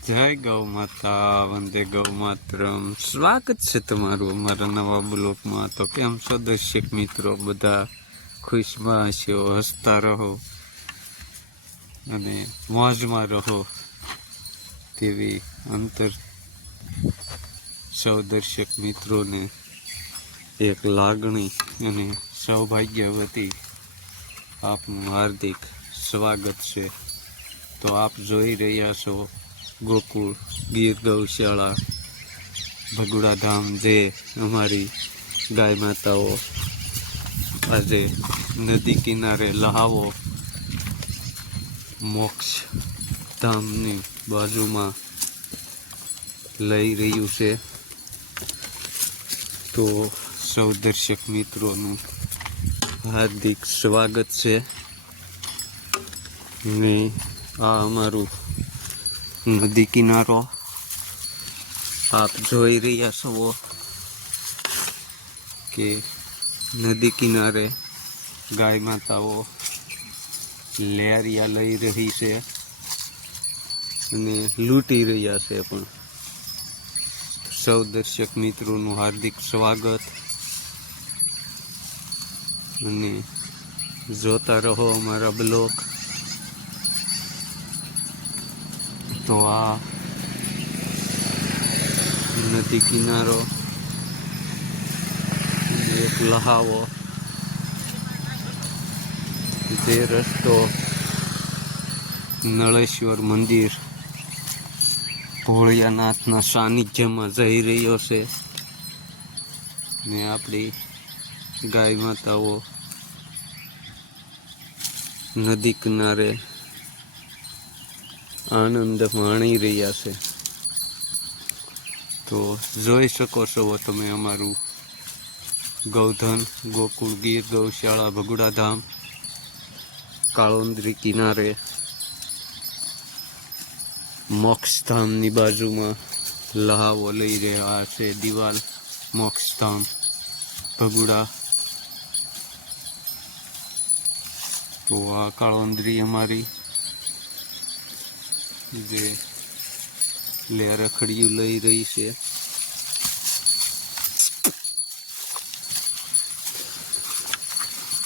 જય ગૌ માતા, વંદે ગૌ માતરમ. સ્વાગત છે તમારું અમારા નવા બ્લોગમાં. તો કેમ છો દર્શક મિત્રો? બધા ખુશમાં હશો, હસતા રહો અને મોજમાં રહો તેવી અંતર સૌ દર્શક મિત્રોને એક લાગણી અને સૌભાગ્યવતી આપનું હાર્દિક સ્વાગત છે. તો આપ જોઈ રહ્યા છો ગોકુળ ગીર ગૌશાળા ભગુડા ધામ, જે અમારી ગાય માતાઓ આજે નદી કિનારે લહાવો મોક્ષ ધામની બાજુમાં લઈ રહ્યું છે. તો સૌ દર્શક મિત્રોનું હાર્દિક સ્વાગત છે. ને આ અમારું નદી કિનારો આપ જોઈ રહ્યા છો કે નદી કિનારે ગાય માતાઓ લેરિયા લઈ રહી છે અને લૂંટી રહ્યા છે. પણ સૌ દર્શક મિત્રોનું હાર્દિક સ્વાગત અને જોતા રહો અમારા બ્લોગ. તો આ નદી કિનારો એક લહાવો, જે રસ્તો નળેશ્વર મંદિર ભોળિયાનાથના સાનિધ્યમાં જઈ રહ્યો છે. ને આપણી ગાય માતાઓ નદી કિનારે આનંદ માણી રહ્યા છે. તો જોઈ શકો છો તમે અમારું ગૌધન ગોકુળ ગીર ગૌશાળા ભગુડા ધામ કાળોન્દ્રી કિનારે મોક્ષધામની બાજુમાં લહાવો લઈ રહ્યા છે. દિવાલ મોક્ષધામ ભગુડા. તો આ કાળોન્દ્રી અમારી જે રખડિયું લઈ રહી છે.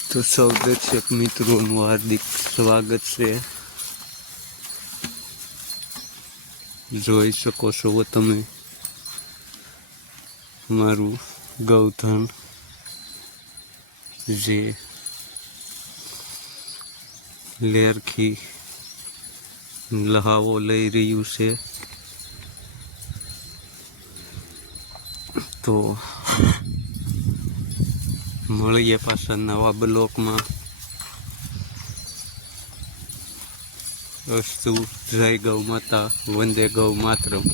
તો સૌ દર્શક મિત્રોનું હાર્દિક સ્વાગત છે. જોઈ શકો છો તમે મારું ગૌધન, જે લેરથી લહાવો લઈ રહ્યું છે. તો મળીએ પાછા નવા બ્લોકમાં. અસ્તુ. જય ગૌ માતા, વંદે ગૌ માતરમ.